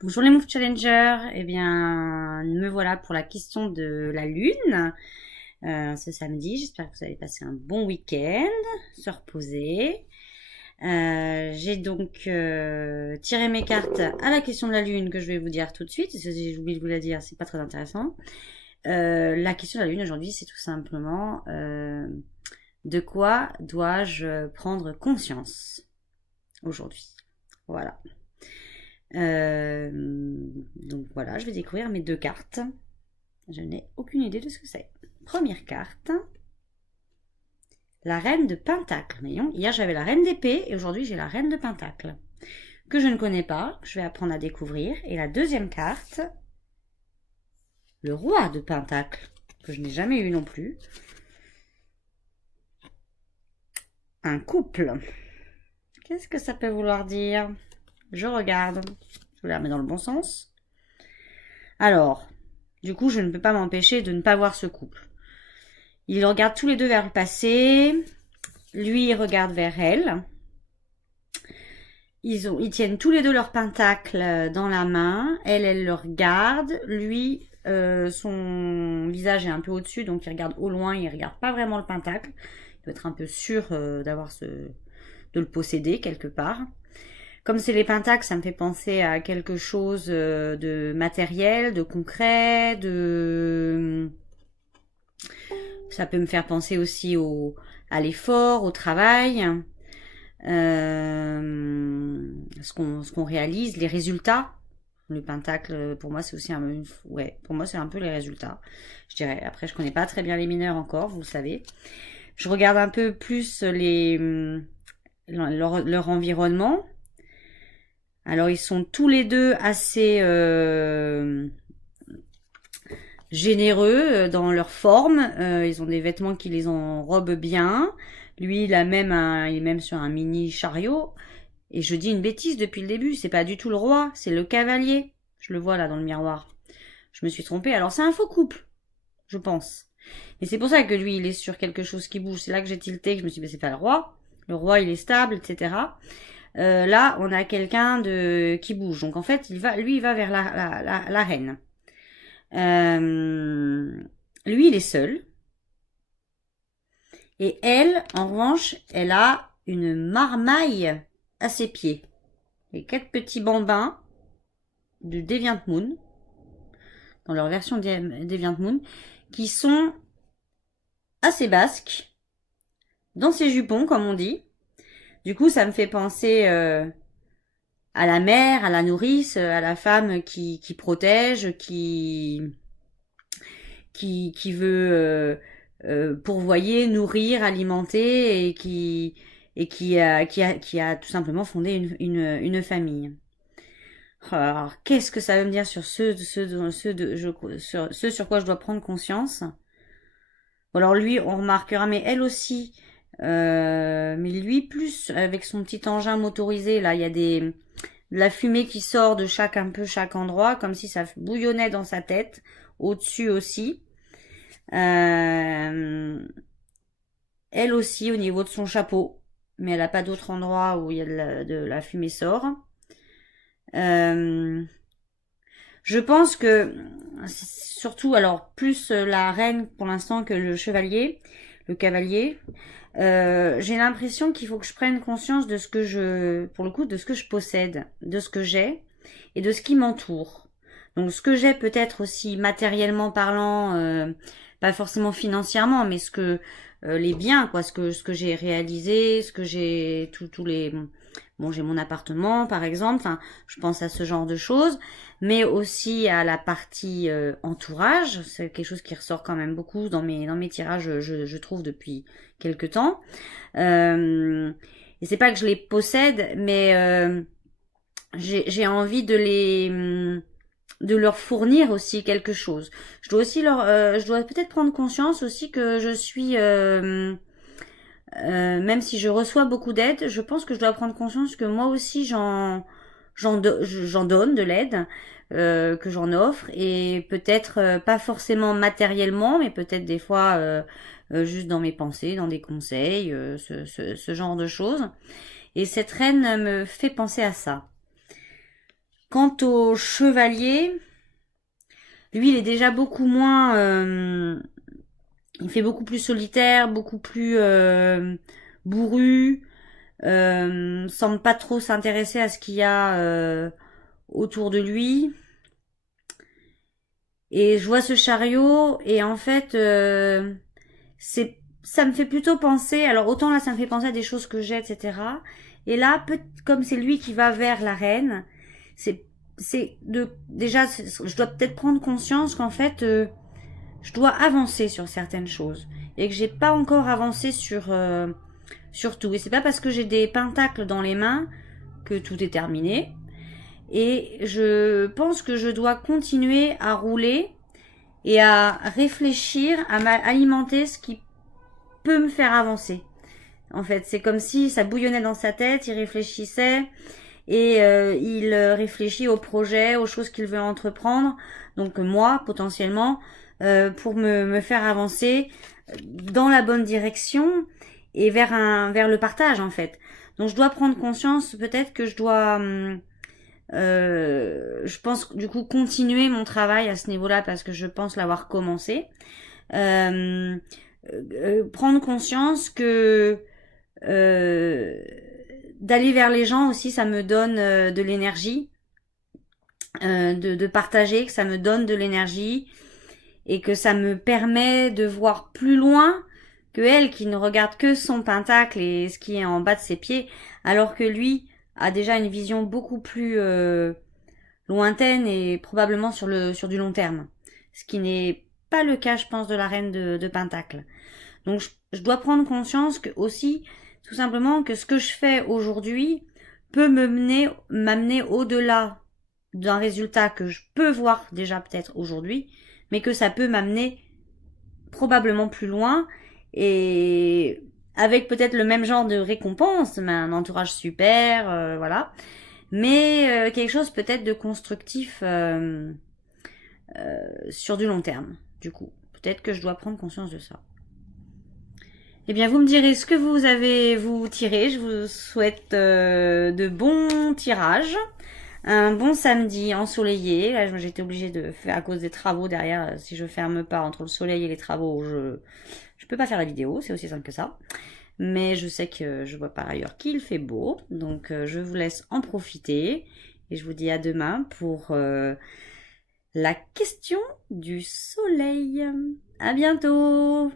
Bonjour les Move Challengers, eh bien me voilà pour la question de la lune ce samedi. J'espère que vous allez passer un bon week-end, se reposer. J'ai donc tiré mes cartes à la question de la lune que je vais vous dire tout de suite. Si j'ai oublié de vous la dire, c'est pas très intéressant. La question de la lune aujourd'hui, c'est tout simplement de quoi dois-je prendre conscience aujourd'hui. Voilà. Donc voilà, je vais découvrir mes deux cartes. Je n'ai aucune idée de ce que c'est. Première carte, la reine de Pentacle. Voyons, hier j'avais la reine d'épée et aujourd'hui j'ai la reine de Pentacle. Que je ne connais pas, que je vais apprendre à découvrir. Et la deuxième carte, le roi de Pentacle, que je n'ai jamais eu non plus. Un couple. Qu'est-ce que ça peut vouloir dire? Je regarde. Je la mets dans le bon sens. Alors, du coup, je ne peux pas m'empêcher de ne pas voir ce couple. Ils regardent tous les deux vers le passé. Lui, il regarde vers elle. Ils tiennent tous les deux leur pentacle dans la main. Elle le regarde. Lui, son visage est un peu au-dessus, donc il regarde au loin. Il regarde pas vraiment le pentacle. Il doit être un peu sûr de le posséder quelque part. Comme c'est les pentacles, ça me fait penser à quelque chose de matériel, de concret, ça peut me faire penser aussi à l'effort, au travail, ce qu'on réalise, les résultats. Le pentacle, pour moi, c'est aussi ouais, pour moi, c'est un peu les résultats. Je dirais. Après, je connais pas très bien les mineurs encore, vous le savez. Je regarde un peu plus leur environnement. Alors, ils sont tous les deux assez généreux dans leur forme. Ils ont des vêtements qui les enrobent bien. Lui, il est même sur un mini chariot. Et je dis une bêtise depuis le début. C'est pas du tout le roi, c'est le cavalier. Je le vois là dans le miroir. Je me suis trompée. Alors c'est un faux couple, je pense. Et c'est pour ça que lui, il est sur quelque chose qui bouge. C'est là que j'ai tilté, que je me suis dit, c'est pas le roi. Le roi, il est stable, etc. Là, on a quelqu'un qui bouge. Donc en fait, il va vers la reine. Lui, il est seul. Et elle, en revanche, elle a une marmaille à ses pieds. Les 4 petits bambins de Deviant Moon, dans leur version Deviant Moon, qui sont assez basques, dans ses jupons, comme on dit. Du coup, ça me fait penser à la mère, à la nourrice, à la femme qui protège, qui veut pourvoyer, nourrir, alimenter qui a tout simplement fondé une famille. Alors, qu'est-ce que ça veut me dire sur ce sur quoi je dois prendre conscience? Alors lui, on remarquera, mais elle aussi. Mais lui, plus avec son petit engin motorisé, là, il y a de la fumée qui sort de chaque endroit, comme si ça bouillonnait dans sa tête, au-dessus aussi. Euh, Elle aussi au niveau de son chapeau, mais elle n'a pas d'autre endroit où il y a de la fumée sort. Euh, je pense que surtout, alors plus la reine pour l'instant que le cavalier. J'ai l'impression qu'il faut que je prenne conscience de ce que pour le coup, de ce que je possède, de ce que j'ai et de ce qui m'entoure. Donc ce que j'ai peut-être aussi matériellement parlant, pas forcément financièrement, mais les biens, quoi, ce que j'ai réalisé, ce que j'ai tous les bon, j'ai mon appartement par exemple, enfin, je pense à ce genre de choses, mais aussi à la partie entourage, c'est quelque chose qui ressort quand même beaucoup dans mes tirages, je trouve depuis quelque temps. Et c'est pas que je les possède, mais j'ai envie de leur fournir aussi quelque chose. Je dois peut-être prendre conscience aussi que je suis, même si je reçois beaucoup d'aide, je pense que je dois prendre conscience que moi aussi j'en donne de l'aide, que j'en offre et peut-être pas forcément matériellement, mais peut-être des fois juste dans mes pensées, dans des conseils, ce genre de choses. Et cette reine me fait penser à ça. Quant au chevalier, lui, il est déjà beaucoup moins... il fait beaucoup plus solitaire, beaucoup plus bourru, semble pas trop s'intéresser à ce qu'il y a autour de lui. Et je vois ce chariot et en fait, ça me fait plutôt penser. Alors autant là, ça me fait penser à des choses que j'ai, etc. Et là, comme c'est lui qui va vers la reine, déjà, je dois peut-être prendre conscience qu'en fait, je dois avancer sur certaines choses et que j'ai pas encore avancé sur tout. Et c'est pas parce que j'ai des pentacles dans les mains que tout est terminé. Et je pense que je dois continuer à rouler et à réfléchir, à alimenter ce qui peut me faire avancer. En fait, c'est comme si ça bouillonnait dans sa tête, il réfléchissait et il réfléchit aux projets, aux choses qu'il veut entreprendre. Donc moi, potentiellement, pour me faire avancer dans la bonne direction et vers le partage en fait. Donc je dois prendre conscience peut-être que je pense du coup continuer mon travail à ce niveau-là parce que je pense l'avoir commencé. Euh, Prendre conscience que d'aller vers les gens aussi, ça me donne de l'énergie, de partager, que ça me donne de l'énergie et que ça me permet de voir plus loin que elle qui ne regarde que son pentacle et ce qui est en bas de ses pieds, alors que lui a déjà une vision beaucoup plus lointaine et probablement sur du long terme. Ce qui n'est pas le cas, je pense, de la reine de Pentacle. Donc je dois prendre conscience que aussi, tout simplement, que ce que je fais aujourd'hui peut m'amener au-delà d'un résultat que je peux voir déjà peut-être aujourd'hui, mais que ça peut m'amener probablement plus loin et avec peut-être le même genre de récompense, mais un entourage super, voilà, mais quelque chose peut-être de constructif sur du long terme, du coup. Peut-être que je dois prendre conscience de ça. Eh bien, vous me direz ce que vous tirez. Je vous souhaite de bons tirages. Un bon samedi ensoleillé. Là, j'étais obligée de faire à cause des travaux derrière. Si je ferme pas entre le soleil et les travaux, je peux pas faire la vidéo. C'est aussi simple que ça. Mais je sais que je vois par ailleurs qu'il fait beau. Donc, je vous laisse en profiter. Et je vous dis à demain pour la question du soleil. À bientôt!